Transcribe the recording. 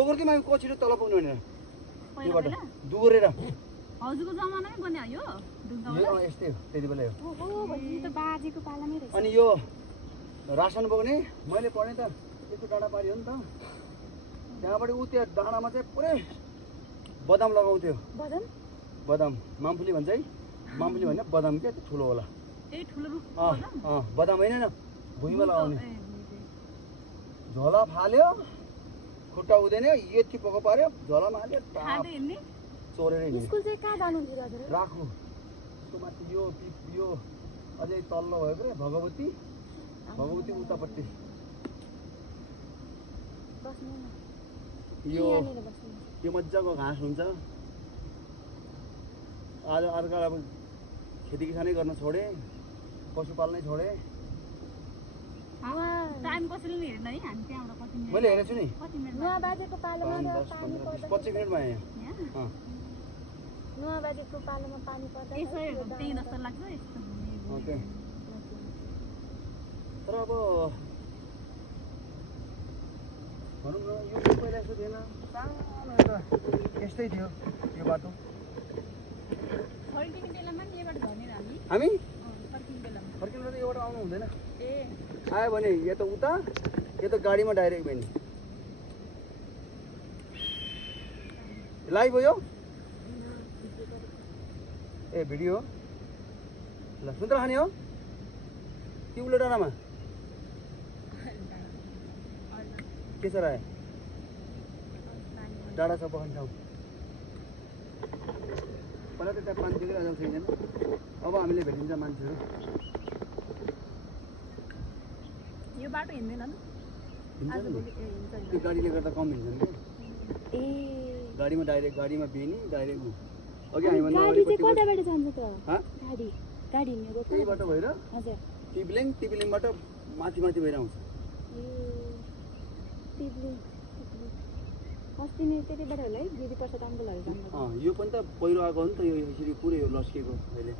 दोगुर्दै माथि कचिलो तल पुग्नु भनेर योबाट दुगुरेर हजुरको जमानामै बन्यो यो यो यस्तै हो त्यति बेला यो ओहो भोलि त बाजेको पालामै रहेछ अनि यो रासन बोक्ने मैले पढेँ त यस्तो डाँडा पारी हो नि त त्यहाँबाट ऊ त्यो डाँडामा चाहिँ पुरै बदाम लगाउँथ्यो बदम बदाम मामफुली भन्छ है मामफुली भन्ने बदाम क्या त्यो ठुलो होला ए ठुलो रुख बदाम होइन न भुइँमा लगाउने झोला फाल्यो खुट्टा हुँदैन यति पक्क पार्यो झोलामा हाल्यो खाँदै हिँड्ने चोरेर हिँड्ने स्कुल चाहिँ कहाँ जानुहुन्थ्यो हजुर राखु त्यसको माथि यो अझै तल्लो भएको रे भगवती उतापट्टि बस्नु न यो यहाँनिर बस्नु यो मजाको घाँस हुन्छ आज आजकल अब खेती किसानै गर्न छोडे पशुपालनै छोडे टाइम कसैले नि हेर्न है हामी त्यहाँबाट कति मिनट मैले हेरेको छु नि कति मिनट नुवा बाजेको पालोमा 5, 10, पानी 15, 20, पर्दा 25 मिनटमा आयो यहाँ नुवा बाजेको पालोमा पानी पर्दा यसो हेर्नु त्यही जस्तो लाग्छ यस्तो ओके तर अब भनौँ न यो पहिला यस्तो थिएन सानो एउटा यस्तै थियो यो बाटो फर्किने बेलामा नि यहाँबाट झर्नेर हामी हामी फर्किने बेलामा फर्किनु त एउटा आउनु हुँदैन ए आयो भने या त उता या त गाडीमा डाइरेक्ट बहिनी लाइभ हो यो ए भिडियो ल सुन्तर खाने हो कि उल्लो डाँडामा के छ राय डाँडा छ बस्ने ठाउँ पहिला त त्यहाँ पानी देखिरहेको छैन अब हामीले भेटिन्छ मान्छेहरू यो बाटो हिँड्दैन नि हिँड्छ नि ए हिँड्छ त्यो गाडीले गर्दा कम हिँड्छन् कि ए गाडीमा डाइरेक्ट बेनी डाइरेक्ट अघि हामीभन्दा गाडी चाहिँ कताबाट जान्छ त हाँ गाडी हिँड्ने रोड त्यही बाटो भएर हजुर टिबिलिङबाट माथि भएर आउँछ ए टिब्लिङ अस्ति नै त्यतिबाट होला है गिरी प्रसाद अङ्कलहरू जानु यो पनि त पहिरो आएको हो नि त यो यसरी पुरै लस्केको अहिले